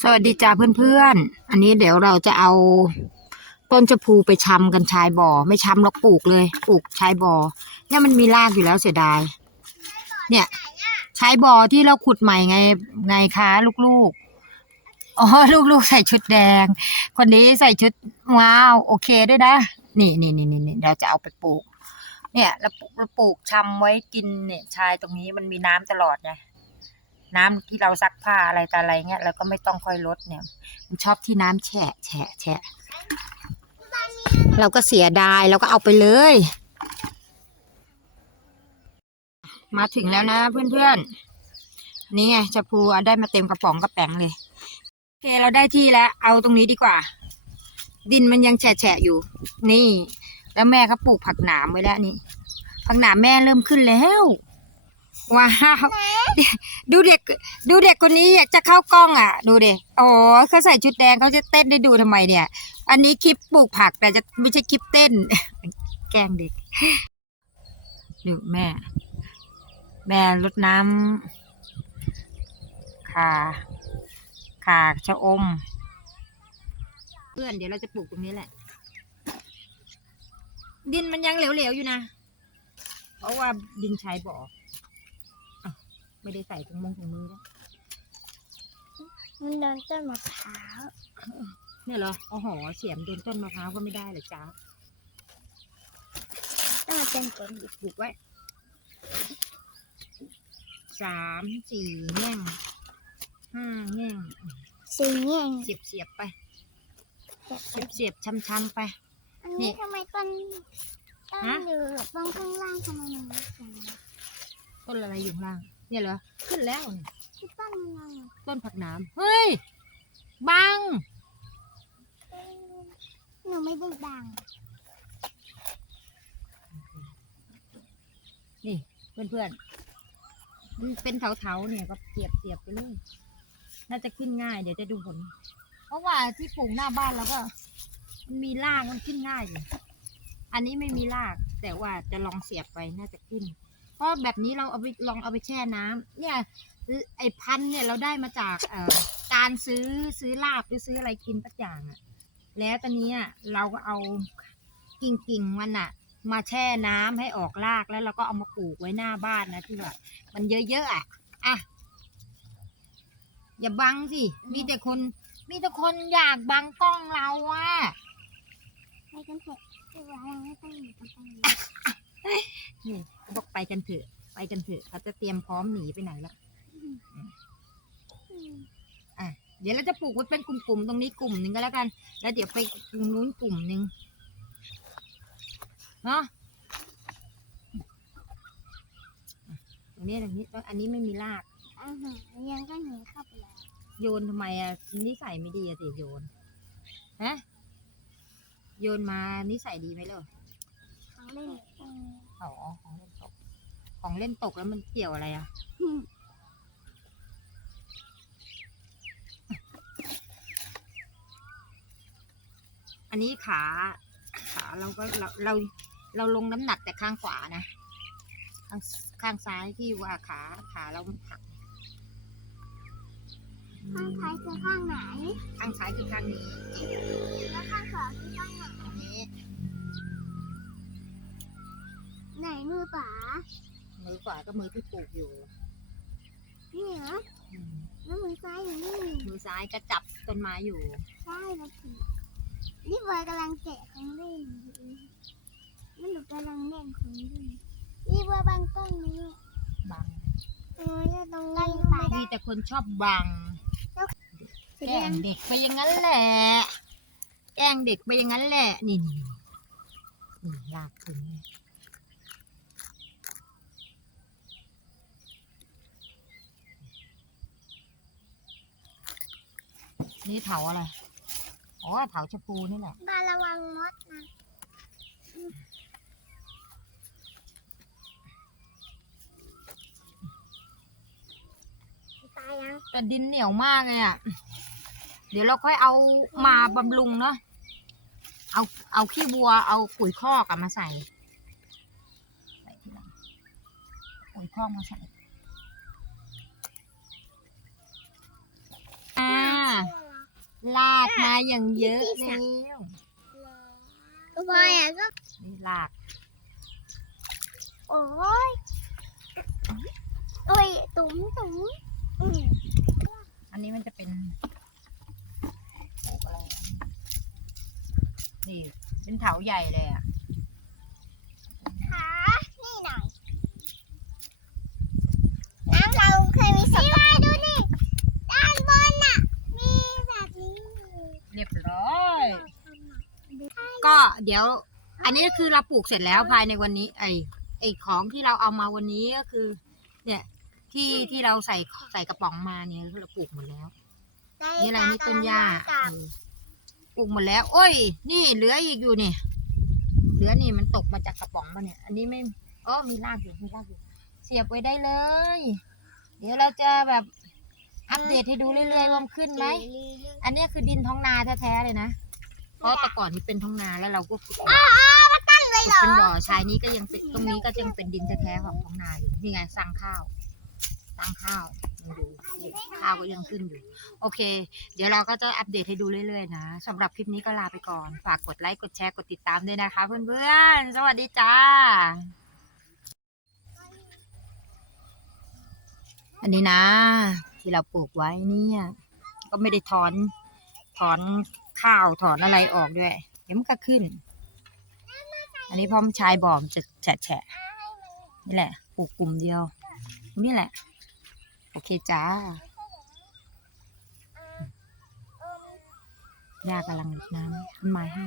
สวัสดีจ้าเพื่อนๆ อันนี้เดี๋ยวเราจะเอาต้นชะพูไปชำกันชายบ่อ ไม่ชำหรอกปลูกเลยปลูกชายบ่อ เนี่ยมันมีรากอยู่แล้วเสียดาย เนี่ยชายบ่อที่เราขุดใหม่ไงไงคะลูกๆ อ๋อลูกๆ ใส่ชุดแดง คนนี้ใส่ชุดว้าว โอเคด้วยนะ นี่นี่นี่นี่เราจะเอาไปปลูก เนี่ยเราปลูกเราปลูกชำไว้กินเนี่ยชายตรงนี้มันมีน้ำตลอดไง น้ำที่เราซักผ้าอะไรต่อะไรเงี้ยเราก็ไม่ต้องค่อยลดเนี่ย มันชอบที่น้ำแฉะแฉะแฉะเราก็เสียดายเราก็เอาไปเลย มาถึงแล้วนะเพื่อนๆนี่ไงชะพูได้มาเต็มกระป๋องกระแป๋งเลยโอเคเราได้ที่แล้ว เอาตรงนี้ดีกว่า ดินมันยังแฉะแฉะอยู่ นี่ แล้วแม่ก็ปลูกผักหนามไว้แล้วนี่ผักหนามแม่เริ่มขึ้นแล้วว้าว ดูเด็ก ดูเด็กคนนี้อยากจะเข้ากล้องอะ ดูเด็กอ๋อเขาใส่ชุดแดงเขาจะเต้นได้ดูทำไมเนี่ย อันนี้คลิปปลูกผักแต่จะไม่ใช่คลิปเต้น แกล้งเด็กดูแม่ แม่รดน้ำขาขาชะอม เพื่อนเดี๋ยวเราจะปลูกตรงนี้แหละ ดินมันยังเหลวๆอยู่นะ เพราะว่าดินชายบ่อ ไม่ได้ใส่ถุงมงถุงมือแล้วมันโดนต้นมะพร้าวเนี่ยเหรอโอ้โหเสียมโดนต้นมะพร้าวก็ไม่ได้เหรอจ๊ะต้องมาเป็นผลปลูกไว้สามสี่แง่งห้าแง่งสีเงี้ยเสียบเสียบๆไปเจ็บเสียบเสียบช้ำช้ำๆไป อันนี่นี้ทำไมต้นต้นฮะอยู่ตรงข้างล่างทำไมมันไม่แข็งต้นอะไรอยู่ข้างล่าง เนี่ยเหรอขึ้นแล้วเนี่ยที่ต้นมันอะไรอะต้นผักหนามเฮ้ยบังหนูไม่ได้ดังนี่เพื่อนเพื่อนๆมันเป็นเถาๆเนี่ยก็เสียบเสียบไปเลยน่าจะขึ้นง่าย เดี๋ยวจะดูผล เพราะว่าที่ปลูกหน้าบ้านเราก็มันมีรากมันขึ้นง่ายอยู่อันนี้ไม่มีราก แต่ว่าจะลองเสียบไปน่าจะขึ้น เพราะแบบนี้เราเอาไปลองเอาไปแช่น้ำเนี่ยไอ้พันเนี่ยเราได้มาจากเอ่อการซื้อซื้อลาบหรือซื้ออะไรกินสักอย่างอะแล้วตอนนี้อะเราก็เอากิ่งกิ่งๆมันอะมาแช่น้ำให้ออกรากแล้วเราก็เอามาปลูกไว้หน้าบ้านนะที่ว่ามันเยอะๆอะอะอย่าบังสิ มีแต่คน มีแต่คนอยากบังกล้องเราอะไปกันเถอะที่ว่าเราไม่ต้องอยู่กันตรงนี้ นี่เขาบอกไปกันเถอะ ไปกันเถอะเขาจะเตรียมพร้อมหนีไปไหนละอืมอะเดี๋ยวเราจะปลูกไว้เป็นกลุ่มๆตรงนี้กลุ่มหนึ่งก็แล้วกัน แล้วเดี๋ยวไปตรงนู้นกลุ่มหนึ่งเนาะอะตรงนี้ตรงนี้อันนี้ไม่มีรากอาหารยังก็หนีเข้าไปแล้วโยนทำไมอะนิสัยไม่ดีอะสิโยนฮะโยนมานิสัยดีไหมเล ยทั้งเล่นอืมอ๋อของเล่นตก ของเล่นตกแล้วมันเกี่ยวอะไรอะ อันนี้ขา ขาเราก็เราเราเราลงน้ำหนักแต่ข้างขวานะ ข้างข้างซ้ายที่ว่าขาขาเราหัก ข้างซ้ายคือข้างไหนข้างซ้ายคือข้างนี้ แล้วข้างขวาคือข้างไหน อันนี้ ไหนมือขวามือขวาก็มือที่ปลูกอยู่นี่เหรออืมแล้วมือซ้ายอยู่นี่มือซ้ายก็จับต้นไม้อยู่ ใช่แล้วสินี่บอยกำลังแกะของเล่นอยู่นี่หนูกำลังเล่นของเล่นนี่บอยบางต้นนี้บังโอ้ยตรงนี้ไปมีแต่คนชอบบังเสร็จแกล้ยังงเด็กไปอย่างนั้นแหละ แกล้งเด็กไปอย่างนั้นแหละ นี่นี่นี่ลากถึงเลย นี่เถาอะไร อ๋อ เถาชะพูนี่แหละ บาระวังมดนะตายยังแต่ดินเหนียวมากเลยอะ เดี๋ยวเราค่อยเอามาบำรุงเนาะ เอา เอาขี้วัว เอาปุ๋ยคอกอะมาใส่ ใส่ทีหลังปุ๋ยคอกมาใส่อ่าส มาอย่างเยอะแล้วก็พอยอะก็นี่ลากโอ้ยโอ้ยตุ๋มตุ๋มอืมอันนี้มันจะเป็นนี่เป็นเถาใหญ่เลยอะ ขานี่หน่อย น้ำเราเคยมีสกปรกดูนี่ ด้านบนน่ะ มีแบบนี้ เรียบร้อย ก็เดี๋ยว อันนี้คือเราปลูกเสร็จแล้วภายในวันนี้ ไอไอของที่เราเอามาวันนี้ก็คือ เนี่ยที่ที่เราใส่ใส่กระป๋องมาเนี่ยคือเราปลูกหมดแล้ว นี่อะไรนี่ต้นหญ้าเออปลูกหมดแล้ว โอ้ย นี่เหลืออีกอยู่นี่เหลือนี่มันตกมาจากกระป๋องมาเนี่ย อันนี้ไม่อ๋อมีรากอยู่มีรากอยู่ เสียบไว้ได้เลย เดี๋ยวเราจะแบบอัปเดตให้ดูเรื่อยๆว่ามันขึ้นไหม อันนี้คือดินท้องนาแท้ๆเลยนะเพ ราะแต่ก่อนนี่เป็นท้องนาแล้วเราก็ขุดขุดเป็นบ่อชายนี้ก็ยังเป็นตรงนี้ก็ยังเป็นดินแท้ๆของท้องนาอยู่นี่ไงสร้างข้าวสร้างข้าวมันดูนี่ข้าวก็ยังขึ้นอยู่ โอเค เดี๋ยวเราก็จะอัปเดตให้ดูเรื่อยๆนะสำหรับคลิปนี้ก็ลาไปก่อน ฝากกดไลค์ กดแชร์ กดติดตามด้วยนะคะเพื่อนๆ สวัสดีจ้า อันนี้นะ ที่เราปลูกไว้เนี่ย ก็ไม่ได้ถอนถอน ข้าวถอนอะไรออกด้วย เดี๋ยวมันก็ขึ้น อันนี้พอมชายบ่อมจะแฉะแฉะนี่แหละปลูกกลุ่มเดียว นี่แหละ โอเคจ้าย่ากำลังรดน้ำต้นไม้ให้